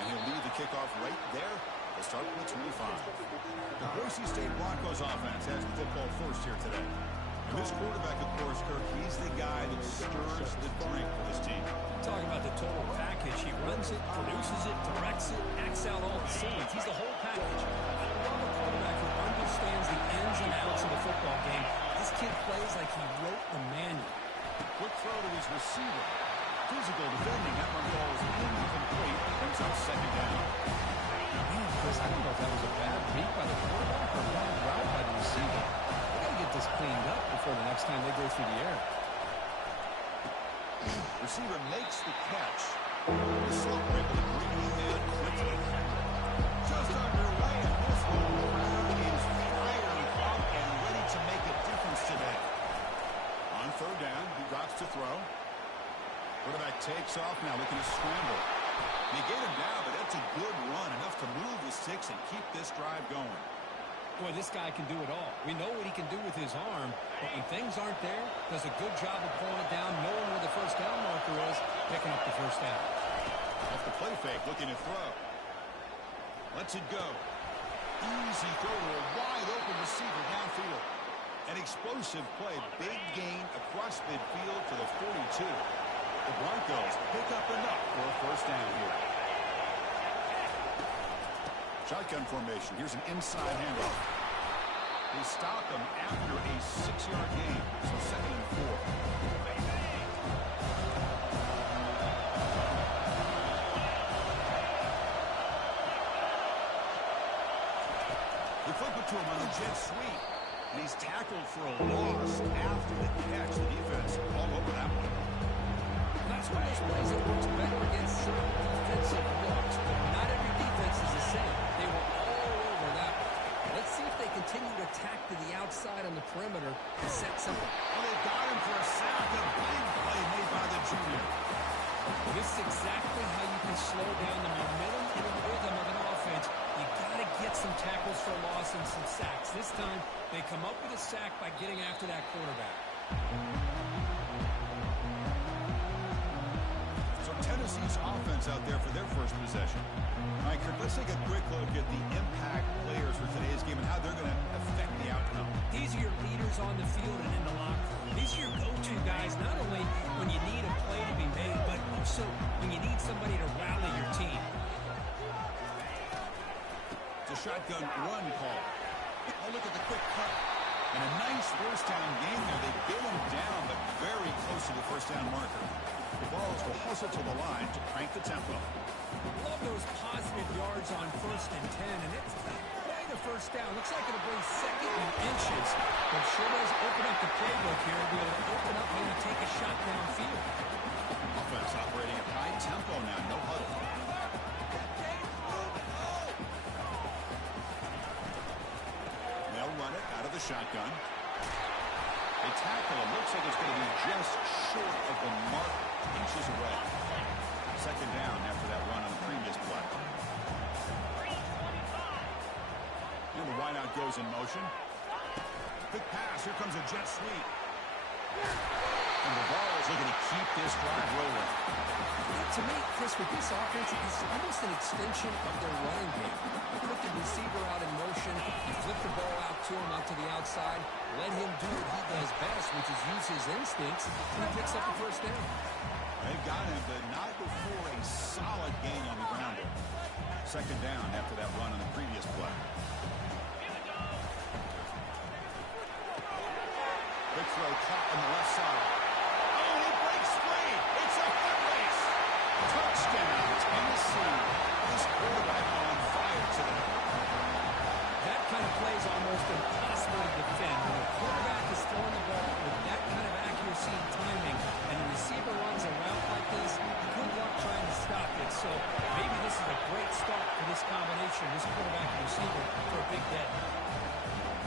And he'll lead the kickoff right there. We'll start with 25. The Boise State Broncos offense has the football first here today. And this quarterback, of course, Kirk, he's the guy that stirs the drink for this team. Talking about the total package. He runs it, produces it, directs it, acts out all the scenes. He's the whole package. I love a quarterback who understands the ins and outs of the football game. This kid plays like he wrote the manual. Quick throw to his receiver. Physical defending. That one falls incomplete. Brings up second down. Man, Chris, I don't know if that was a bad read by the quarterback or a bad route by the receiver. They got to get this cleaned up before the next time they go through the air. Receiver makes the catch. The slope able to bring him in quickly. Just underway, and this one is firing up and ready to make a difference today. On third down, he drops to throw. Quarterback takes off now, looking to scramble. They get him down, but that's a good run, enough to move the sticks and keep this drive going. Boy, this guy can do it all. We know what he can do with his arm, but when things aren't there, does a good job of pulling it down, knowing where the first down marker is, picking up the first down. Off the play fake, looking to throw. Lets it go. Easy throw to a wide open receiver downfield. An explosive play, big gain across midfield to the 42. The Broncos pick up enough for a first down here. Shotgun formation. Here's an inside handoff. They stop them after a 6-yard gain, so second and 4. They flip it to him on a jet sweep, and he's tackled for a loss after the catch. The defense all over that one. That's one of those plays that works better against certain defensive looks, but not every defense is the same. They were all over that one. Let's see if they continue to attack to the outside on the perimeter and set something. Oh, they got him for a sack. A big play made by the junior. This is exactly how you can slow down the momentum and the rhythm of an offense. You got to get some tackles for loss and some sacks. This time, they come up with a sack by getting after that quarterback. Tennessee's offense out there for their first possession. All right, Kirk, let's take a quick look at the impact players for today's game and how they're going to affect the outcome. These are your leaders on the field and in the locker room. These are your go-to guys, not only when you need a play to be made, but also when you need somebody to rally your team. It's a shotgun run call. Oh, look at the quick cut. And a nice first down game there. They get him down, but very close to the first down marker. The Balls will hustle to the line to crank the tempo. Love those positive yards on 1st and 10, and it's quite a first down. Looks like it'll bring second and inches, but sure does open up the playbook here to be able to open up, maybe take a shot downfield. Offense operating at high tempo now, no huddle. They'll run it out of the shotgun. They tackle him. Looks like it's going to be just short of the mark, inches away. Second down after that run on the previous play. And the wideout goes in motion. Quick pass. Here comes a jet sweep. And the ball is looking to keep this drive rolling. To me, Chris, with this offense, it's almost an extension of their running game. You put the receiver out in motion, you flip the ball out to him, out to the outside, let him do what he does best, which is use his instincts, and he picks up the first down. They've got him, but not before a solid gain on the ground. Second down after that run on the previous play. Quick throw caught on the left side. Oh, he breaks free. It's a foot race. Touchdown, Tennessee. This quarterback on fire today. That kind of play is almost impossible to defend. When a quarterback is throwing the ball with that kind of accuracy and timing, and the receiver runs a route like this, good luck trying to stop it. So maybe this is a great start for this combination, this quarterback and receiver, for a big day.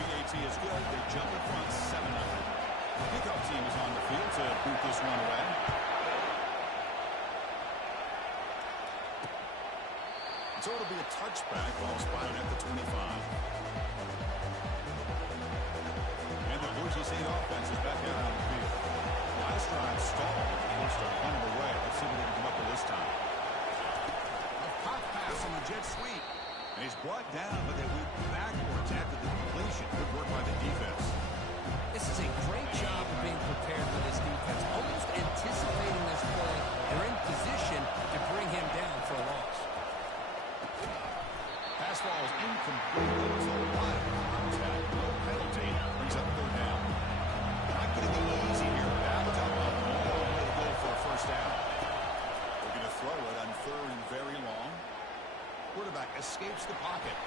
BAT is good. They jump in front 7-0. The pickup team is on the field to boot this one away. So it'll be a touchback. Ball spotted at the 25. And the Boise State offense is back out on the field. Last drive stalled. Forced a punt away. Let's see what they can come up with this time. A pop pass jet sweep. And he's brought down, but they went backwards after the completion. Good work by the defense. This is a great job of being prepared for this defense, almost anticipating this play. They're in position to bring him down for a loss. Pass ball is incomplete. There was a lot of contact. No penalty. Brings up third down. Not going to be easy here. Backed up a long way to go for a first down. They're going to throw it on third and very long. Quarterback escapes the pocket.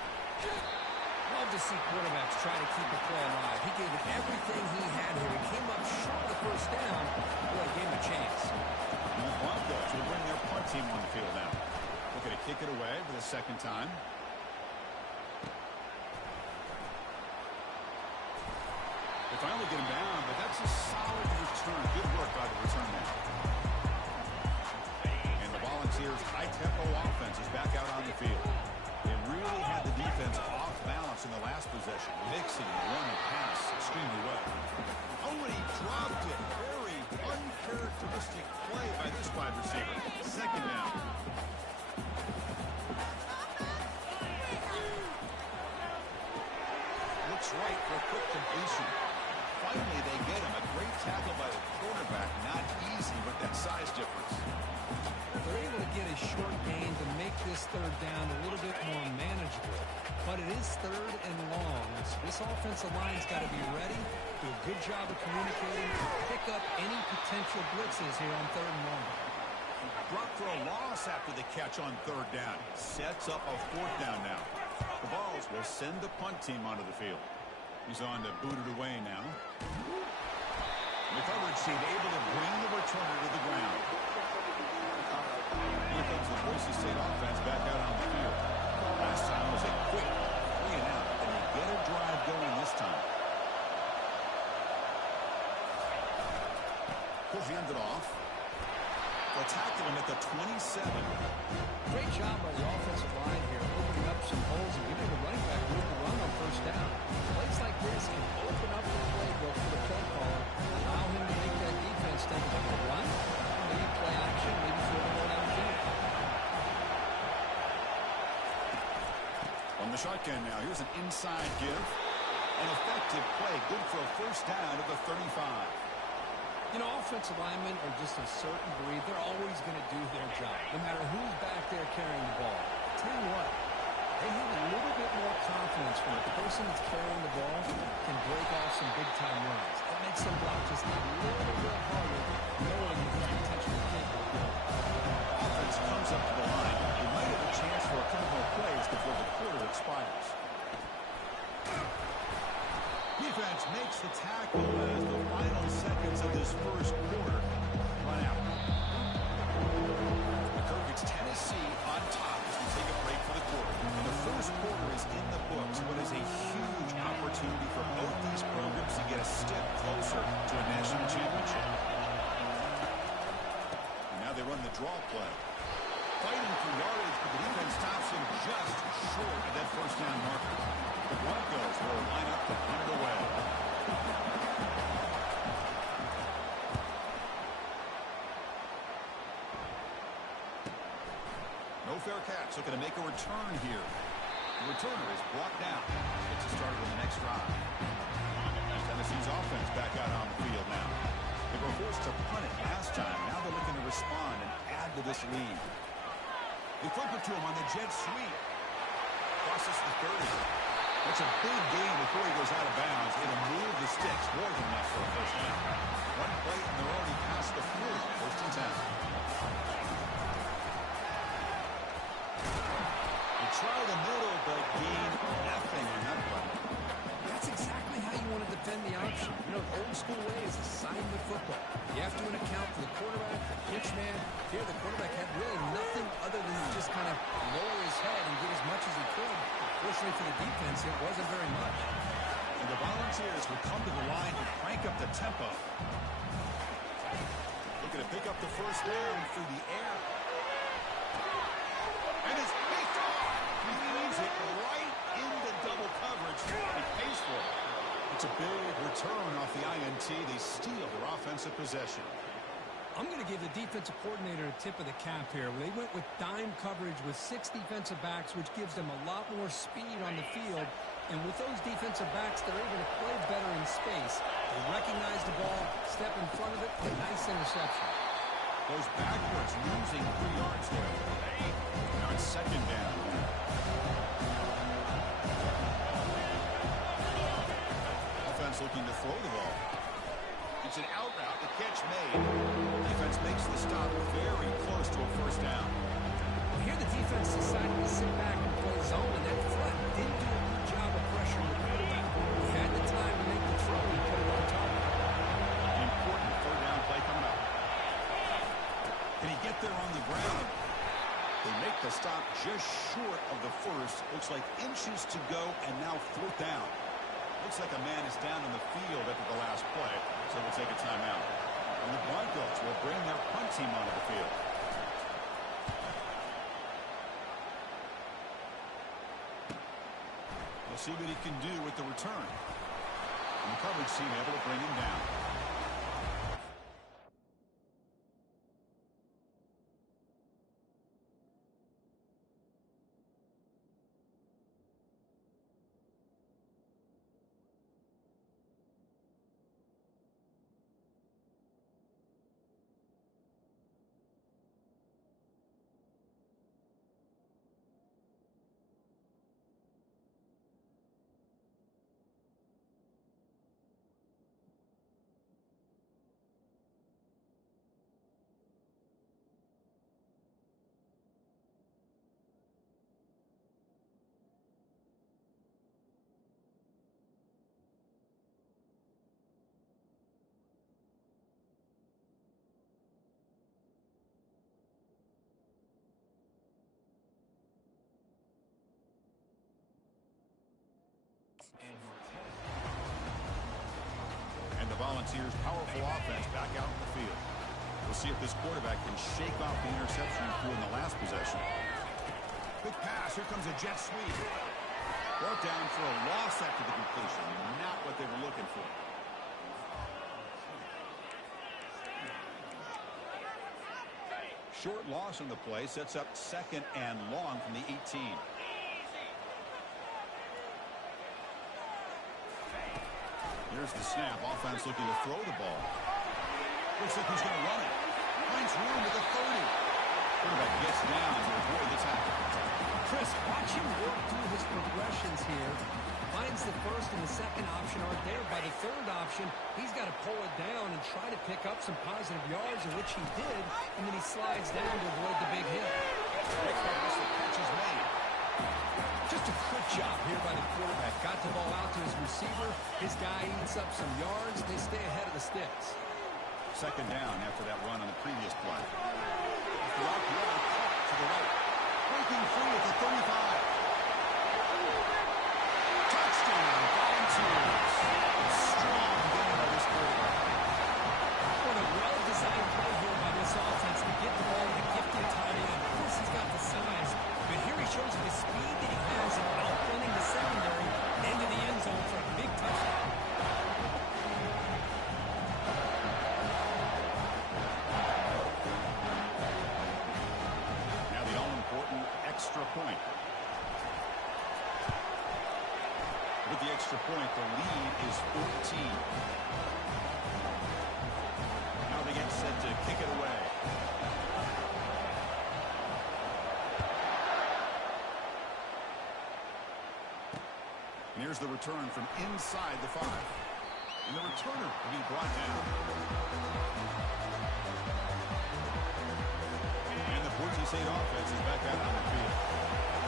Love to see quarterbacks try to keep a play alive. He gave it everything he had here. He came up short of the first down. Boy, gave him a chance. And the Broncos will bring their punt team on the field now. Looking to kick it away for the second time. They finally get him down, but that's a solid return. Good work by the return man. And the Volunteers' high-tempo offense is back out on the field. They really had the defense off balance in the last possession, mixing the run and pass extremely well. Oh, and he dropped it. Very uncharacteristic play by this wide receiver. Second down. Looks right for a quick completion. Finally, they get him. A great tackle by the quarterback. Not easy with that size difference. They're able to get a short gain to make this third down a little bit more manageable. But it is third and long. So this offensive line's got to be ready, do a good job of communicating, pick up any potential blitzes here on third and long. Brought for a loss after the catch on third down. Sets up a fourth down now. The Vols will send the punt team onto the field. He's on to boot it away now. The coverage team able to bring the returner to the ground. Here comes the Boise State offense back out on the field. Last time was a quick 3 and out, and they get a drive going this time. He'll hand it off. They'll tackle him at the 27. Great job by the offensive line here, opening up some holes and giving the running back room to run on first down. Plays like this can open up the playbook for the play caller, allow him to make that defense think about the run, maybe play action, maybe throw the ball downfield. On the shotgun now, here's an inside give. An effective play, good for a first down at the 35. You know, offensive linemen are just a certain breed. They're always going to do their job, no matter who's back there carrying the ball. Tell you what, they have a little bit more confidence when the person that's carrying the ball can break off some big-time runs. It makes them block just a little bit harder, knowing that he's potentially capable of doing it. Offense comes up to the line. They might have a chance for a couple more plays before the quarter expires. Defense makes the tackle as the final seconds of this first quarter run out. The Kirk gets Tennessee on top as we take a break for the quarter. And the first quarter is in the books, but is a huge opportunity for both these programs to get a step closer to a national championship. And now they run the draw play. Fighting for yardage, but the defense stops him just short of that first down marker. The Broncos will line up to punt it away. No fair catch. Looking to make a return here. The returner is brought down. Gets it started on the next drive. Tennessee's offense back out on the field now. They were forced to punt it last time. Now they're looking to respond and add to this lead. They flip it to him on the jet sweep. Crosses the 30. That's a big gain before he goes out of bounds. It'll move the sticks more than enough for a first down. One play and they're already past the 40. First and 10. They try the middle, but gain nothing on that play. That's exactly how you want to defend the option. You know, the old school way is assignment football. You have to account for the quarterback, the pitch man. Here, the quarterback had really nothing other than to just kind of lower his head and get as much as he could. Fortunately for the defense, it wasn't very much. And the Volunteers will come to the line and crank up the tempo. Looking to pick up the first down through the air. And it's picked off. He moves it right into double coverage. He pays for it. It's a big return off the INT. They steal their offensive possession. I'm going to give the defensive coordinator a tip of the cap here. They went with dime coverage with 6 defensive backs, which gives them a lot more speed on the field. And with those defensive backs, they're able to play better in space. They recognize the ball, step in front of it, a nice interception. Goes backwards, losing 3 yards there. Now it's second down. Offense looking to throw the ball. It's an out route, the catch made. Defense makes the stop very close to a first down. Here the defense decided to sit back and play zone, and that front didn't do a good job of pressuring the quarterback. He had the time to make the throw and put it on target. Important third down play coming up. Can he get there on the ground? They make the stop just short of the first. Looks like inches to go, and now fourth down. Looks like a man is down in the field after the last play, so we'll take a timeout. And the Broncos will bring their punt team onto the field. We'll see what he can do with the return. And the coverage team able to bring him down. And the Volunteers' powerful offense back out in the field. We'll see if this quarterback can shake off the interception he threw in the last possession. Quick pass. Here comes a jet sweep. Brought down for a loss after the completion. Not what they were looking for. Short loss on the play sets up second and long from the 18. Here's the snap. Offense looking to throw the ball. Looks like he's going to run it. Finds room at the 30. Quarterback gets down to avoid the tackle. Chris, watch him work through his progressions here. Finds the first and the second option aren't there. By the third option, he's got to pull it down and try to pick up some positive yards, in which he did, and then he slides down to avoid the big hit. The catch is made. Just a quick job here by the quarterback. Got the ball out to his receiver. His guy eats up some yards. They stay ahead of the sticks. Second down after that run on the previous play. The route to the right. Breaking through at the 35. Touchdown, Volunteers. Strong game by this quarterback. What a well-designed play here by this offense to get the ball to gifted tight end. Of course, he's got the size, but here he shows the speed that he has in outrunning the secondary into the end zone for a big touchdown. Now the all-important extra point. With the extra point, the lead is 14. Now they get set to kick it away. And here's the return from inside the 5. And the returner will be brought down. And the Boise State offense is back out on the field.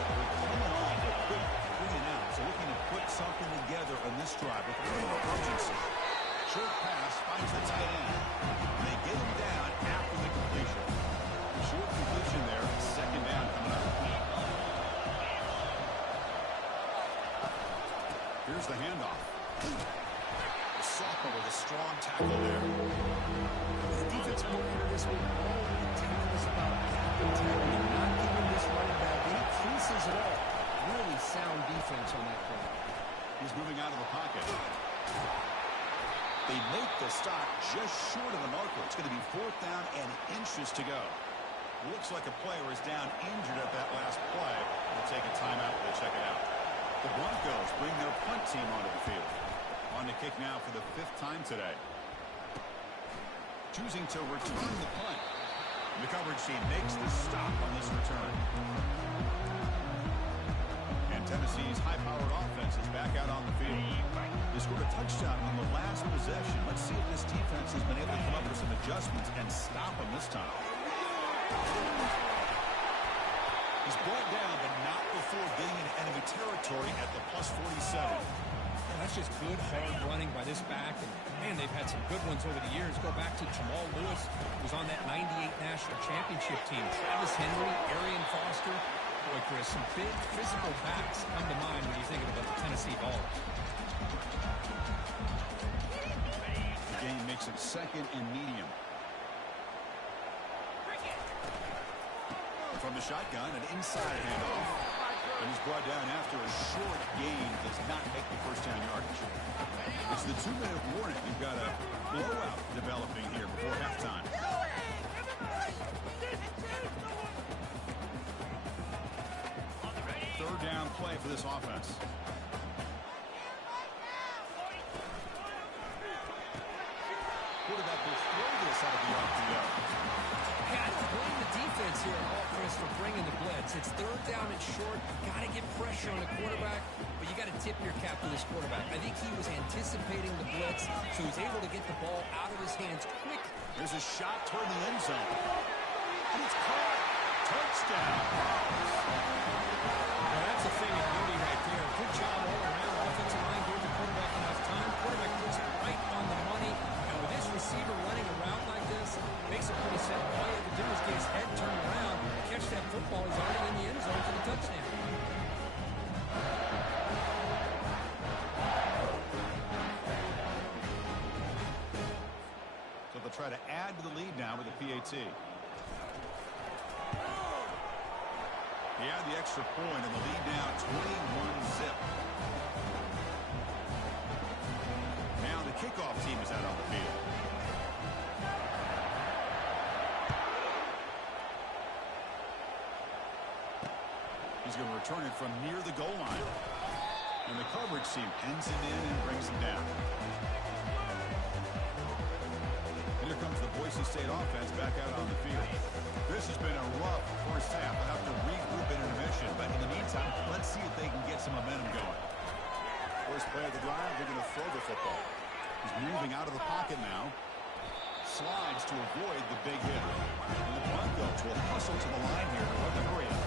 They're coming off a quick 3-and-out, so looking to put something together on this drive with a little more urgency. Short pass finds the tight end. And they get him down after the completion. Short completion there, second down coming up. Here's the handoff. The sophomore with a strong tackle there. The defense coordinator this week already telling us about gap integrity, not giving this running back any creases at all. Really sound defense on that play. He's moving out of the pocket. They make the stop just short of the marker. It's going to be 4th down and inches to go. Looks like a player is down injured at that last play. They'll take a timeout to check it out. The Broncos bring their punt team onto the field. On to kick now for the 5th time today. Choosing to return the punt. The coverage team makes the stop on this return. And Tennessee's high-powered offense is back out on the field. They scored a touchdown on the last possession. Let's see if this defense has been able to come up with some adjustments and stop them this time. He's brought down, but not before getting into enemy territory at the +47. And that's just good, hard running by this back. And, man, they've had some good ones over the years. Go back to Jamal Lewis, who was on that '98 National Championship team. Travis Henry, Arian Foster. Boy, Chris, some big physical backs come to mind when you think about the Tennessee Ballers. The game makes it 2nd and medium. From the shotgun, an inside handoff. And he's brought down after a short gain. Does not make the first down yardage. It's the 2-minute warning. We've got a blowout developing here before halftime. 3rd down play for this offense. Quarterback will throw this out of the RPO. Yeah, I don't blame the defense here at all, Chris, for bringing the blitz. It's 3rd down and short. Got to get pressure on the quarterback, but you got to tip your cap to this quarterback. I think he was anticipating the blitz, so he was able to get the ball out of his hands quick. There's a shot toward the end zone. And it's caught. Touchdown. Now, that's a thing of beauty right there. Good job all around. Offensive line gave the quarterback enough time. Quarterback puts it right on the money. And with this receiver running a route like this, makes it pretty simple. All you have to do is get his head turned around, catch that football. He's already in the end zone for the touchdown. So they'll try to add to the lead now with the PAT. He had the extra point, and the lead now 21-zip. Now the kickoff team is out on the field. He's going to return it from near the goal line. And the coverage team pins him in and brings him down. Here comes the Boise State offense back out on the field. This has been a rough first half. They'll have to regroup in intermission. But in the meantime, let's see if they can get some momentum going. First play of the drive, they're going to throw the football. He's moving out of the pocket now. Slides to avoid the big hit. And the Broncos will hustle to the line here to run the hurry up.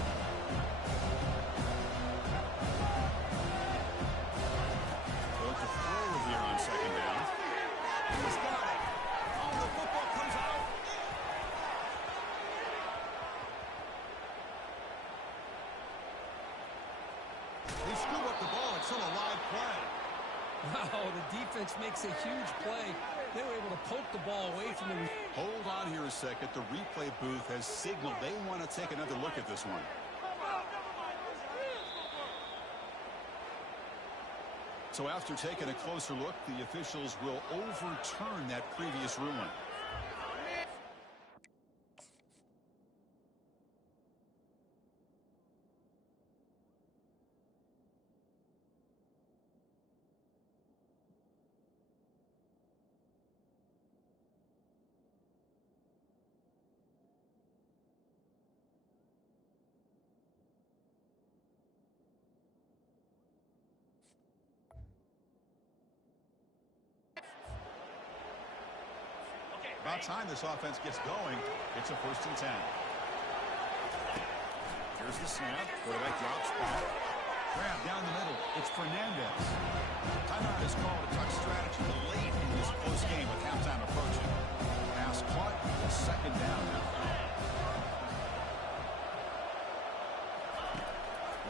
They'll to throw it here on 2nd down. He's got it. Oh, the football comes out. They scoop up the ball. It's still a live play. Wow, the defense makes a huge play. They were able to poke the ball away from the... Hold on here a second. The replay booth has signaled they want to take another look at this one. So after taking a closer look, the officials will overturn that previous ruling. About time this offense gets going. It's a 1st and 10. Here's the snap. Quarterback drops back. Grab down the middle. It's Fernandez. Timeout is called. A tuck strategy late in this close game with halftime approaching. Pass caught. 2nd down now.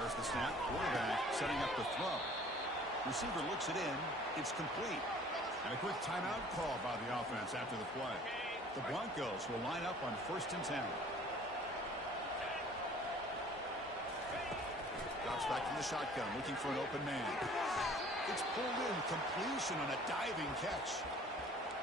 There's the snap. Quarterback setting up the throw. Receiver looks it in. It's complete. And a quick timeout call by the offense after the play. The Broncos will line up on 1st and 10. Drops back from the shotgun, looking for an open man. It's pulled in, completion on a diving catch.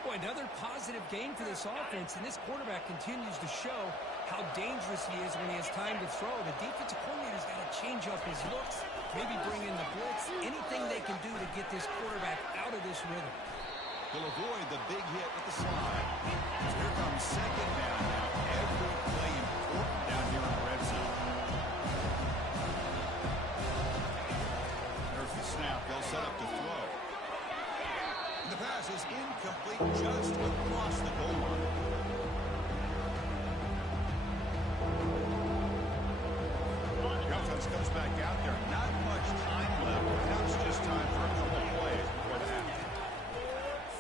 Boy, another positive game for this offense, and this quarterback continues to show how dangerous he is when he has time to throw. The defensive coordinator's got to change up his looks, maybe bring in the blitz, anything they can do to get this quarterback out of this rhythm. He'll avoid the big hit with the slide. Here comes second down now. Every play important down here in the red zone. There's the snap. They'll set up to throw. The pass is incomplete just across the goal line. The offense comes back out there. Not much time left. Now it's just time for a couple plays before the half.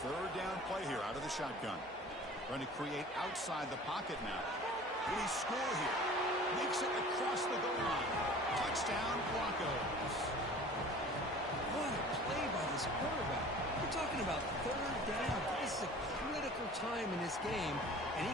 Third down play here out of the shotgun. Trying to create outside the pocket now. Will he score here? Makes it across the goal line. Touchdown, Broncos. What a play by this quarterback. We're talking about third down. This is a critical time in this game, and he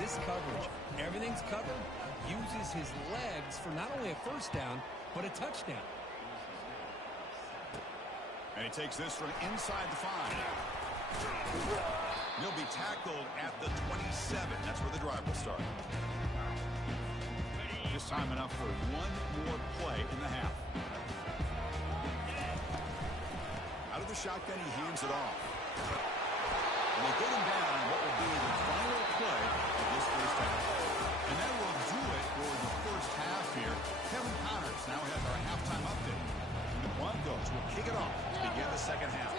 this coverage. Everything's covered. Uses his legs for not only a first down, but a touchdown. And he takes this from inside the 5. He'll be tackled at the 27. That's where the drive will start. Just time enough for one more play in the half. Out of the shotgun, he hands it off. And they get him down what will be the final play of this first half. And that will do it for the first half here. Kevin Connors now has our halftime update. The Broncos will kick it off to begin the second half.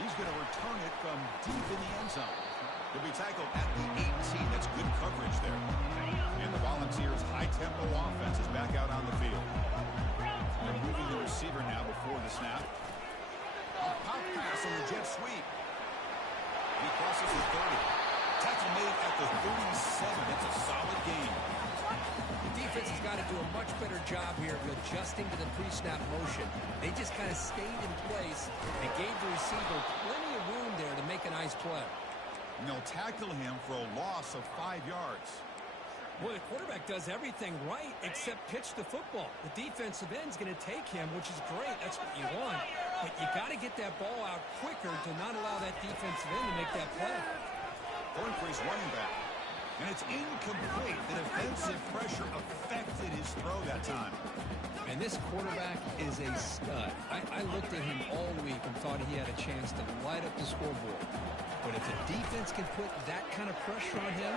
He's going to return it from deep in the end zone. He'll be tackled at the 18. That's good coverage there. And the Volunteers' high-tempo offense is back out on the field. They're moving the receiver now before the snap. A pop pass on the jet sweep. He crosses the 30. Tackle made at the 37. That's a solid game. The defense has got to do a much better job here of adjusting to the pre-snap motion. They just kind of stayed in place and gave the receiver plenty of room there to make a nice play. And they'll tackle him for a loss of 5 yards. Well, the quarterback does everything right except pitch the football. The defensive end's going to take him, which is great. That's what you want. But you got to get that ball out quicker to not allow that defensive end to make that play. Going for his running back. And it's incomplete. The defensive pressure affected his throw that time. And this quarterback is a stud. I looked at him all week and thought he had a chance to light up the scoreboard. But if the defense can put that kind of pressure on him,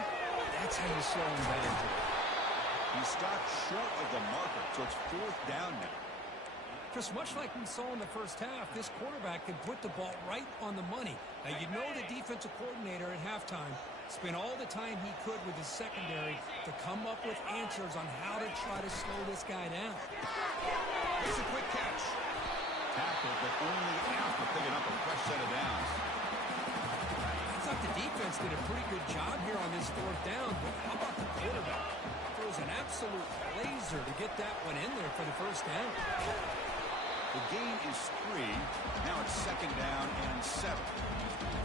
that's how you slow him down. He stopped short of the marker, so it's fourth down now. Chris, much like we saw in the first half, this quarterback can put the ball right on the money. Now, you know the defensive coordinator at halftime spent all the time he could with his secondary to come up with answers on how to try to slow this guy down. Here's a quick catch. Tackled, but only after picking up a fresh set of downs. I thought the defense did a pretty good job here on this fourth down, but how about the quarterback? Throws an absolute laser to get that one in there for the first down. The gain is 3. Now it's second down and 7.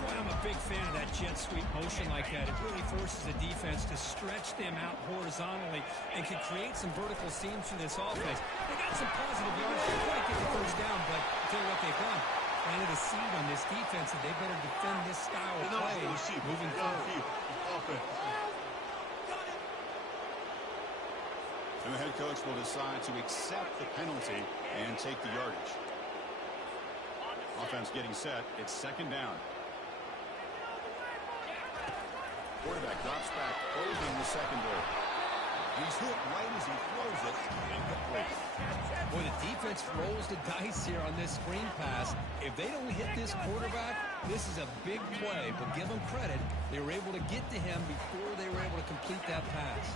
Boy, I'm a big fan of that jet sweep motion like that. It really forces the defense to stretch them out horizontally and can create some vertical seams for this offense. They got some positive yards. They couldn't get the first down, but I'll tell you what they've done. Planted a seed on this defense, and they better defend this style of play moving forward. to accept the penalty and take the yardage. Offense getting set. It's second down. Quarterback drops back, holding the secondary. He's hit right as he throws it, incomplete. Boy, the defense rolls the dice here on this screen pass. If they don't hit this quarterback, this is a big play. But give them credit, they were able to get to him before they were able to complete that pass.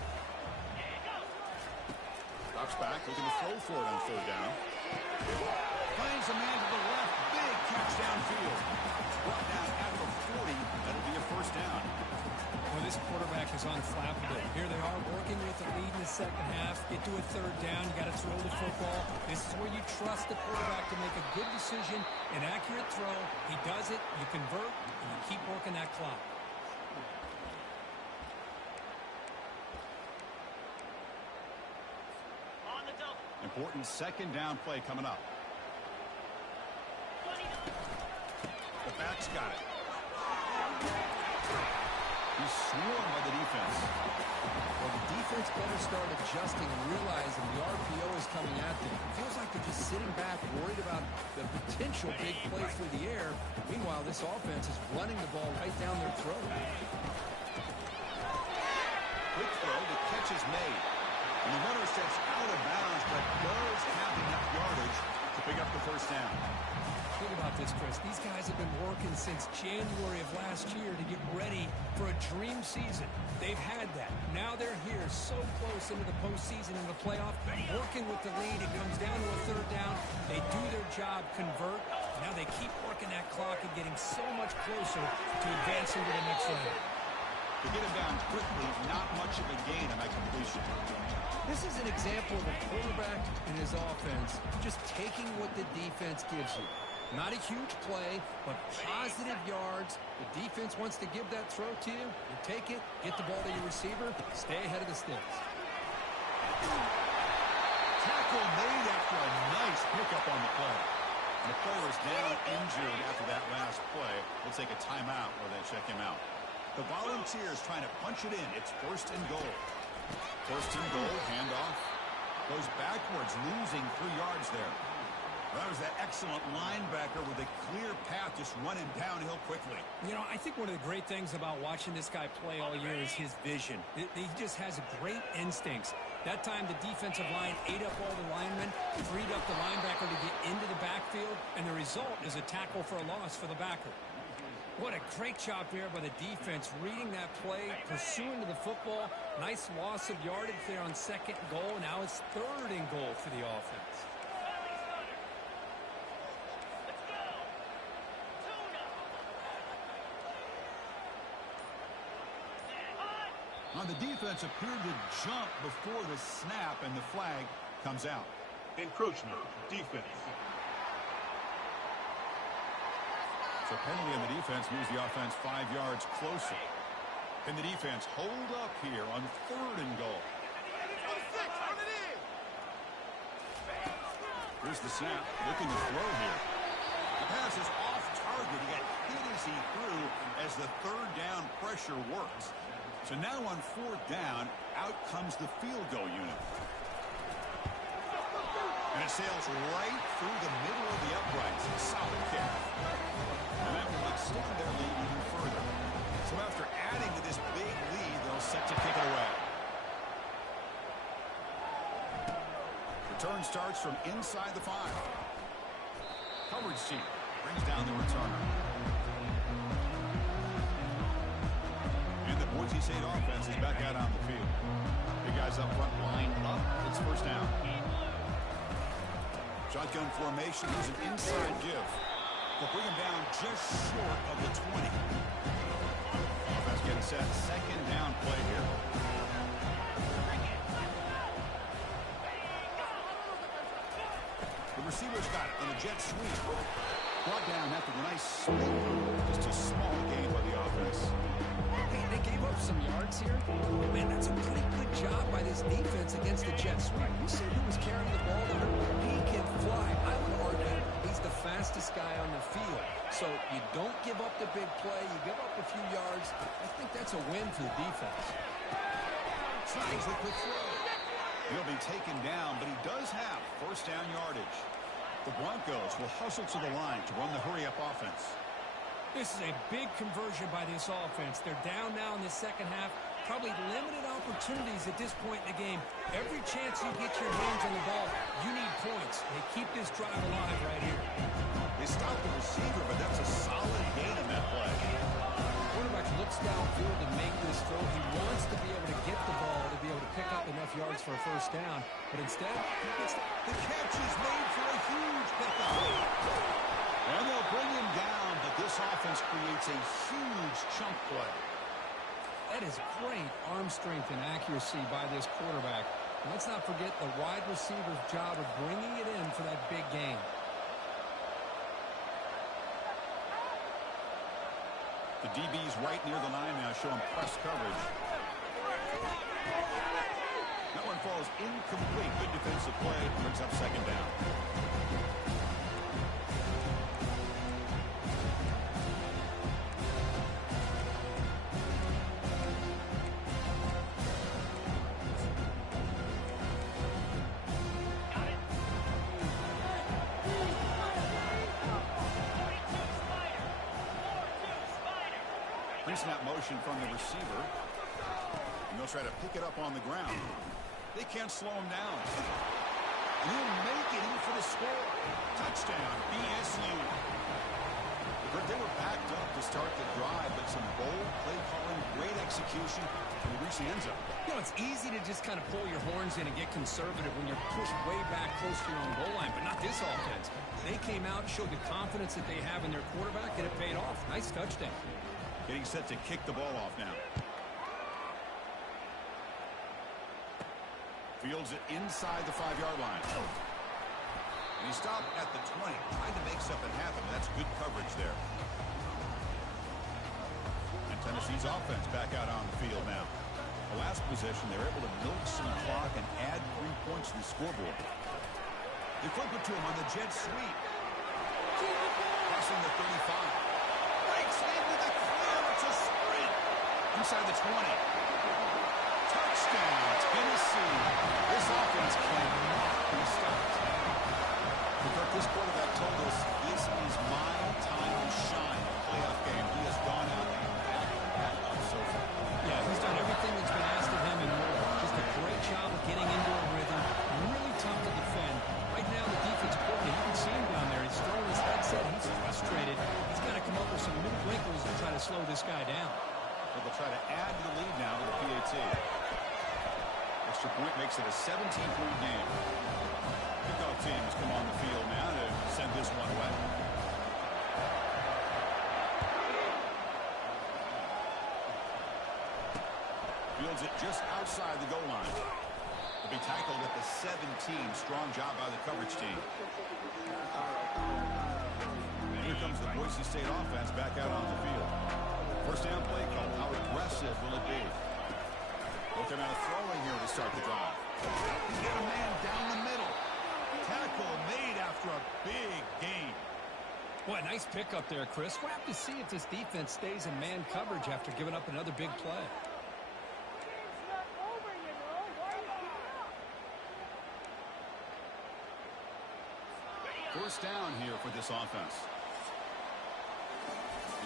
Drops back, looking to throw for it on third down. Finds a man to the left. Big catch downfield. Brought down at the 40. That'll be a first down. Well, this quarterback is unflappable. Here they are working with the lead in the second half. Get to a third down. You got to throw the football. This is where you trust the quarterback to make a good decision, an accurate throw. He does it. You convert, and you keep working that clock. Important second down play coming up. The back's got it. He's swarmed by the defense. Well, the defense better start adjusting and realizing the RPO is coming at them. It feels like they're just sitting back, worried about the potential big play through the air. Meanwhile, this offense is running the ball right down their throat. Quick throw, the catch is made. And the runner steps out of bounds, but does have enough yardage to pick up the first down. Think about this, Chris. These guys have been working since January of last year to get ready for a dream season. They've had that. Now they're here so close into the postseason and the playoff, working with the lead. It comes down to a third down. They do their job, convert. Now they keep working that clock and getting so much closer to advancing to the next round. To get him down quickly, not much of a gain on that completion. This is an example of a quarterback and his offense just taking what the defense gives you. Not a huge play, but positive yards. The defense wants to give that throw to you. You take it, get the ball to your receiver, stay ahead of the sticks. Tackle made after a nice pickup on the play. And the player is down injured after that last play. We'll take a timeout where they check him out. The Volunteers trying to punch it in. It's first and goal. First and goal, handoff. Goes backwards, losing 3 yards there. That was that excellent linebacker with a clear path just running downhill quickly. You know, I think one of the great things about watching this guy play all year is his vision. He just has great instincts. That time the defensive line ate up all the linemen, freed up the linebacker to get into the backfield, and the result is a tackle for a loss for the backer. What a great job there by the defense, reading that play, pursuing to the football. Nice loss of yardage there on second goal. Now it's third and goal for the offense. Now the defense appeared to jump before the snap, and the flag comes out. Encroachment, defense. So penalty on the defense moves the offense 5 yards closer. Can the defense hold up here on third and goal? Here's the snap, looking to throw here. The pass is off target. He got hit as he threw as the third down pressure works. So now on fourth down, out comes the field goal unit. And it sails right through the middle of the uprights. Solid kick. And that will extend their lead even further. So after adding to this big lead, they'll set to kick it away. Return starts from inside the 5. Coverage team brings down the returner. And the Boise State offense is back out on the field. The guys up front line up. It's first down. Shotgun formation. Here's an inside give. They'll bring him down just short of the 20. Offense getting set. Second down play here. The receiver's got it on a jet sweep. Brought down after the nice spin. Just a small gain by the offense. They gave up some yards here. Man, that's a pretty good job by this defense against the jet sweep. You see who was carrying the ball there? He can fly. I would argue he's the fastest guy on the field. So you don't give up the big play. You give up a few yards. I think that's a win for the defense. Tries the quick throw. He'll be taken down, but he does have first down yardage. The Broncos will hustle to the line to run the hurry-up offense. This is a big conversion by this offense. They're down now in the second half. Probably limited opportunities at this point in the game. Every chance you get your hands on the ball, you need points. They keep this drive alive right here. They stop the receiver, but that's a solid gain on that play. Quarterback looks downfield to make this throw. He wants to be able to get the ball to be able to pick up enough yards for a first down. But instead, the catch is made for a huge pickup. And they'll bring him down, but this offense creates a huge chunk play. that is great arm strength and accuracy by this quarterback. And let's not forget the wide receiver's job of bringing it in for that big gain. The DB's right near the line now, showing press coverage. That one falls incomplete. Good defensive play. Brings up second down. Snap motion from the receiver. And they'll try to pick it up on the ground. They can't slow him down. And he'll make it in for the score. Touchdown, BSU. They were backed up to start the drive, but some bold play calling, great execution, and they reach the end zone. You know, it's easy to just kind of pull your horns in and get conservative when you're pushed way back close to your own goal line, but not this offense. They came out, showed the confidence that they have in their quarterback, and it paid off. Nice touchdown. Getting set to kick the ball off now. Fields it inside the 5-yard line. And he stopped at the 20, trying to make something happen. That's good coverage there. And Tennessee's offense back out on the field now. The last possession, they were able to milk some clock and add 3 points to the scoreboard. They flip it to him on the jet sweep. Crossing the 35. Breaks in with a clear. It's a sprint. Inside the 20. Touchdown, Tennessee. This offense cannot be stopped. This quarterback told us this is my time to shine. Playoff game. He has gone out and backed up so far. Yeah, he's done everything that's been asked of him and more. Just a great job of getting into a rhythm. Really tough to defend. Right now, the defense coordinator, you can see him down there. He's throwing his headset. He's frustrated. He's got to come up with some new wrinkles to try to slow this guy down. But they'll try to add to the lead now to the PAT. Extra point makes it a 17-point game. Kickoff teams come on the field now to send this one away. Fields it just outside the goal line. Will be tackled at the 17. Strong job by the coverage team. And here comes the Boise State offense back out on the field. First down play call. How aggressive will it be? Looking at throwing here to start the drive. He's got a man down the middle. Tackle made after a big gain. Boy, nice pickup there, Chris. We'll have to see if this defense stays in man coverage after giving up another big play. First down here for this offense.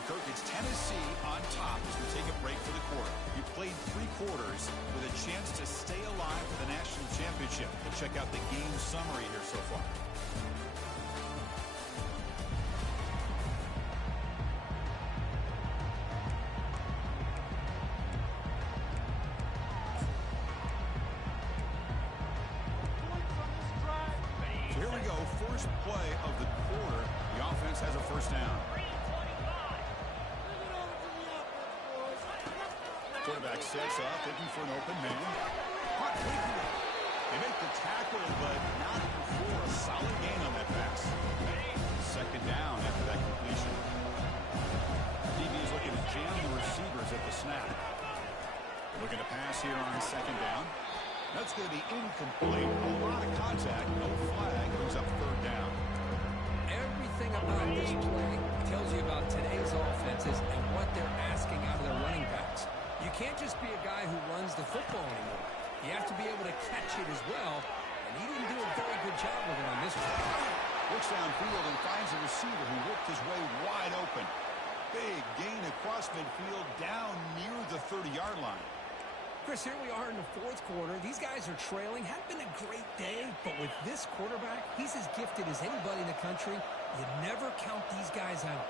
Kirk, it's Tennessee on top as we take a break for the quarter. You played 3 quarters with a chance to stay alive for the national championship. Let's check out the game summary here so far. So here we go. First play of the quarter. The offense has a first down. Quarterback sets up, looking for an open man. Caught quickly. They make the tackle, but not before a solid gain on that pass. Second down after that completion. DB is looking to jam the receivers at the snap. Looking to pass here on second down. That's going to be incomplete. A lot of contact, no flag. Brings up third down. Everything about this play tells you about today's offenses and what they're asking out of their running backs. You can't just be a guy who runs the football anymore. You You have to be able to catch it as well, and he didn't do a very good job with it on this one. Looks downfield and finds a receiver who worked his way wide open. Big gain across midfield down near the 30-yard line. Chris, here we are in the fourth quarter. These guys are trailing. Hadn't been a great day, but with this quarterback, he's as gifted as anybody in the country. You never count these guys out.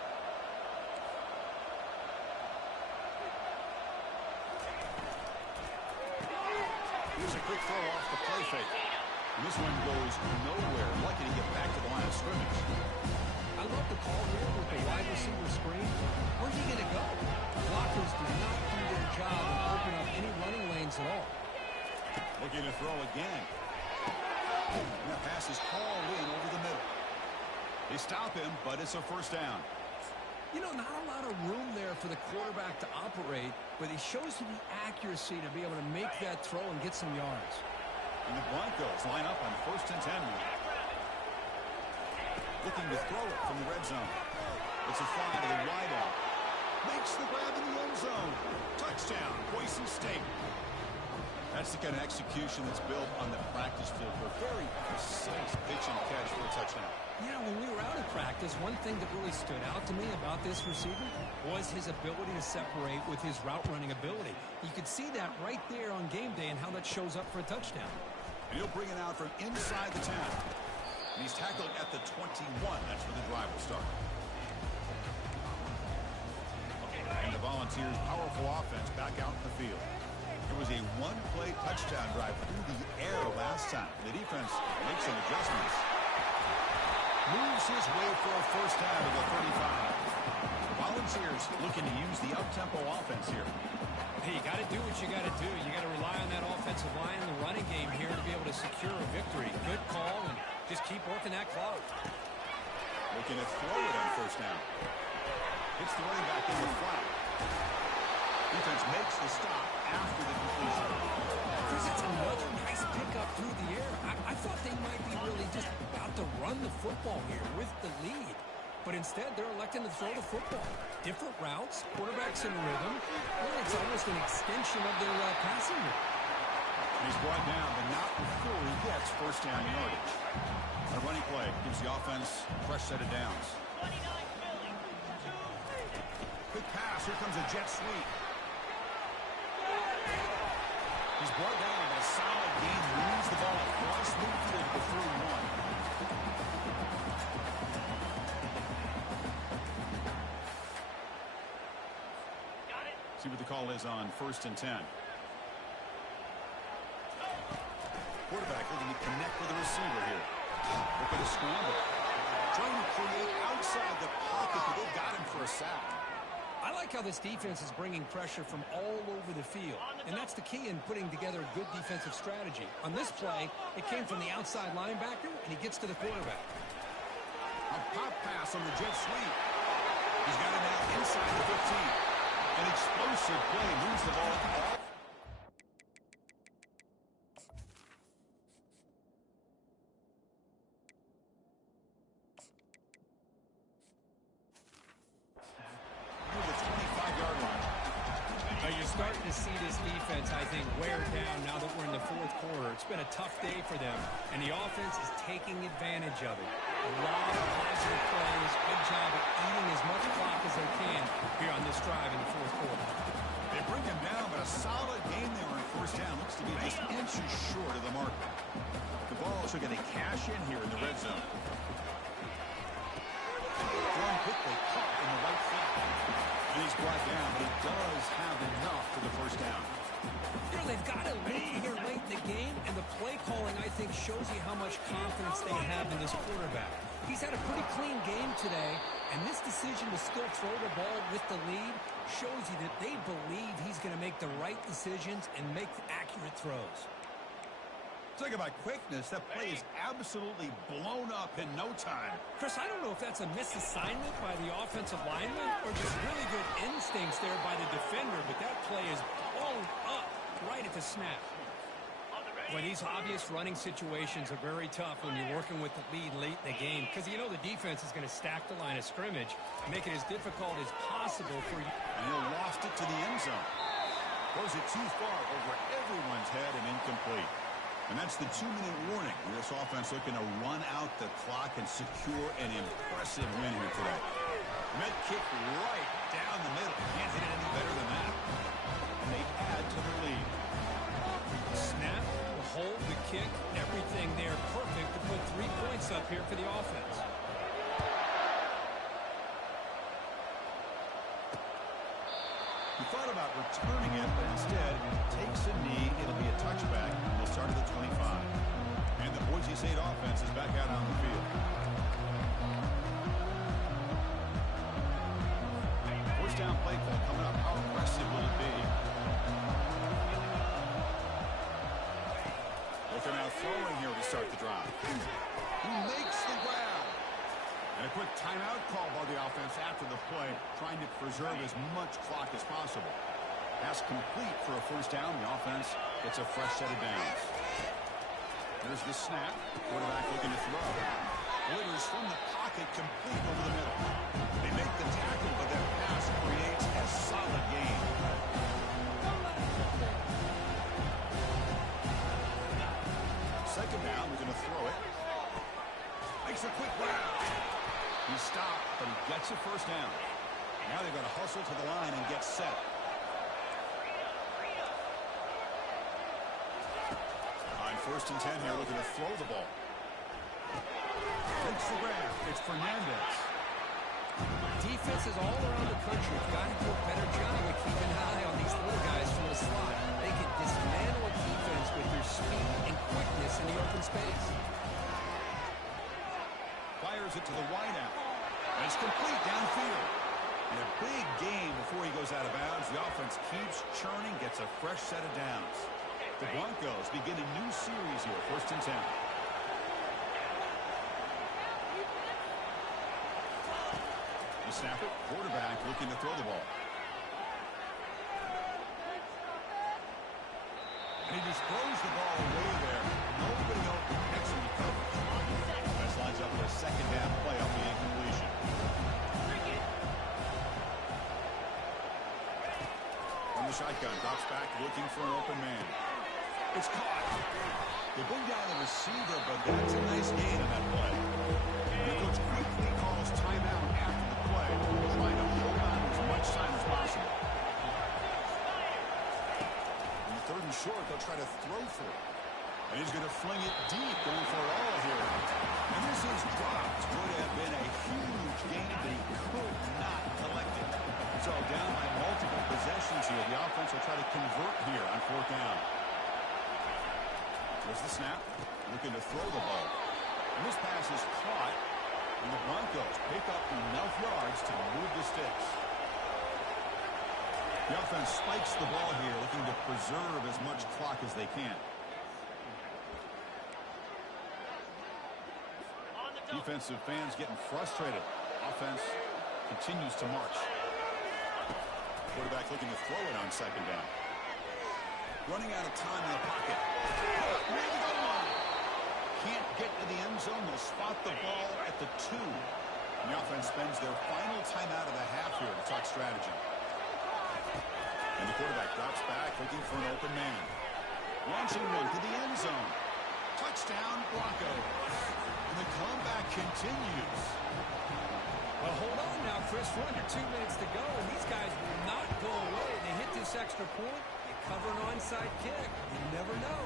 Here's a quick throw off the play fake. And this one goes nowhere. Lucky to get back to the line of scrimmage. I love the call here with the wide receiver screen. Where's he going to go? Blockers do not do their job and open up any running lanes at all. Looking to throw again. And that pass is hauled in over the middle. They stop him, but it's a first down. You know, not a lot of room there for the quarterback to operate, but he shows you the accuracy to be able to make that throw and get some yards. And the Broncos line up on 1st and 10. Looking to throw it from the red zone. It's a fly to the wideout. Makes the grab in the end zone. Touchdown, Boise State. That's the kind of execution that's built on the practice field for very precise pitch and catch for a touchdown. Yeah, when we were out of practice, one thing that really stood out to me about this receiver was his ability to separate with his route running ability. You could see that right there on game day and how that shows up for a touchdown. And he'll bring it out from inside the 10. And he's tackled at the 21. That's where the drive will start. And the Volunteers' powerful offense back out in the field. It was a one-play touchdown drive through the air last time. The defense makes some adjustments. Moves his way for a first down to the 35. Volunteers looking to use the up-tempo offense here. Hey, you got to do what you got to do. You got to rely on that offensive line and the running game here to be able to secure a victory. Good call, and just keep working that clock. Looking to throw it on first down. Hits the running back in the flat. Defense makes the stop after the completion. Chris, it's another nice pickup through the air. I thought they might be really just about to run the football here with the lead. But instead, they're electing to throw the football. Different routes, quarterbacks in rhythm. Well, it's almost an extension of their passing route. He's brought down, but not before he gets first down yardage. A running play gives the offense a fresh set of downs. Quick pass. Here comes a jet sweep. He's brought down, but a solid gain moves the ball across midfield to 31. See what the call is on 1st and 10. Quarterback looking to connect with the receiver here. Looking to scramble. Trying to create outside the pocket, but they got him for a sack. I like how this defense is bringing pressure from all over the field, and that's the key in putting together a good defensive strategy. On this play, it came from the outside linebacker, and he gets to the quarterback. A pop pass on the jet sweep. He's got it now inside the 15. An explosive play moves the ball off. You're starting to see this defense, I think, wear down now that we're in the fourth quarter. It's been a tough day for them, and the offense is taking advantage of it. A lot of positive plays. Good job at eating as much clock as they can here on this drive in the fourth quarter. They bring him down, but a solid game there on first down. Looks to be just inches short of the mark. The ball should get a cash in here in the red zone. Thrown quickly, caught in the right flat. And he's brought down, but he does have enough for the first down. You know, they've got a lead here late in the game, and the play calling, I think, shows you how much confidence they have in this quarterback. He's had a pretty clean game today, and this decision to still throw the ball with the lead shows you that they believe he's going to make the right decisions and make accurate throws. Talk about quickness. That play is absolutely blown up in no time. Chris, I don't know if that's a misassignment by the offensive lineman or just really good instincts there by the defender, but that play is blown up right at the snap. Well, these obvious running situations are very tough when you're working with the lead late in the game because you know the defense is going to stack the line of scrimmage and make it as difficult as possible for you. And he lost it to the end zone. Throws it too far over everyone's head and incomplete. And that's the 2-minute warning. This offense looking to run out the clock and secure an impressive win here today. Met kick right down the middle. Can't hit it any better than that. And they add to the lead. Snap, the hold, the kick, everything there perfect to put 3 points up here for the offense. He thought about returning it, but instead takes a knee. It'll be a touchback. We'll start at the 25. And the Boise State offense is back out on the field. First down play call coming up. How aggressive will it be? Looking out throwing here to start the drive. He makes the grab. And a quick timeout call by the offense after the play, trying to preserve as much clock as possible. Pass complete for a first down. The offense gets a fresh set of downs. There's the snap. Quarterback looking to throw. Delivers from the pocket, complete over the middle. They make the tackle, but that pass creates a solid gain. Second down, we're going to throw it. Makes a quick grab. He stopped, but he gets a first down. Now they're going to hustle to the line and get set. On first and 10 here, looking to throw the ball. Takes the grab. It's Fernandez. Defenses all around the country have got to do a better job of keeping an eye on these little guys from the slot. They can dismantle a defense with their speed and quickness in the open space. Fires it to the wideout. And it's complete downfield. And a big gain before he goes out of bounds. The offense keeps churning, gets a fresh set of downs. The Broncos begin a new series here, first and 10. The snapper, quarterback looking to throw the ball. And he just throws the ball away there. Nobody open. Excellent coverage. Defense lines up for a second down play off the incompletion. From the shotgun, drops back looking for an open man. It's caught. They bring down the receiver, but that's a nice gain on that play. And the coach quickly calls timeout after the play, trying to hold on as much time as possible. In the third and short, they'll try to throw for it. And he's going to fling it deep, going for it all here. And this is dropped. Would have been a huge gain, but he could not collect it. So down by multiple possessions here. The offense will try to convert here on fourth down. There's the snap. Looking to throw the ball. And this pass is caught. And the Broncos pick up enough yards to move the sticks. The offense spikes the ball here, looking to preserve as much clock as they can. Defensive fans getting frustrated. Offense continues to march. Quarterback looking to throw it on second down. Running out of time in the pocket. Can't get to the end zone. They'll spot the ball at the 2. And the offense spends their final timeout of the half here to talk strategy. And the quarterback drops back looking for an open man. Launching one to the end zone. Touchdown, Broncos. And the comeback continues. Well, hold on now, Chris. We're under 2 minutes to go, and these guys will not go away. They hit this extra point. They cover an onside kick. You never know.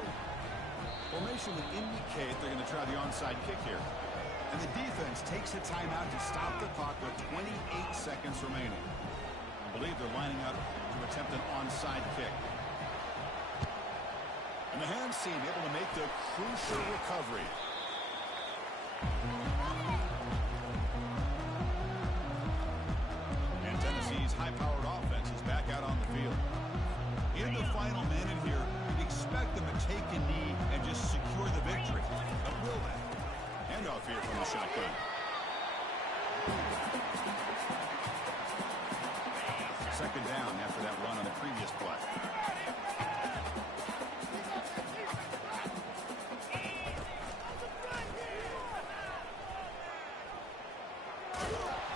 Formation would indicate they're going to try the onside kick here. And the defense takes a timeout to stop the clock with 28 seconds remaining. I believe they're lining up to attempt an onside kick. And the hands team able to make the crucial recovery. And Tennessee's high-powered offense is back out on the field. In the final minute here, you'd expect them to take a knee and just secure the victory. But will they? Handoff here from the shotgun. Second down after that run on the previous play.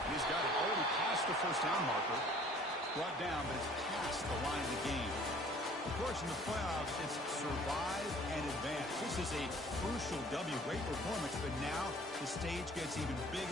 He's got it already past the first down marker. Brought down, but it's past the line of the game. Of course, in the playoffs, it's survive and advance. This is a crucial W. Great performance, but now the stage gets even bigger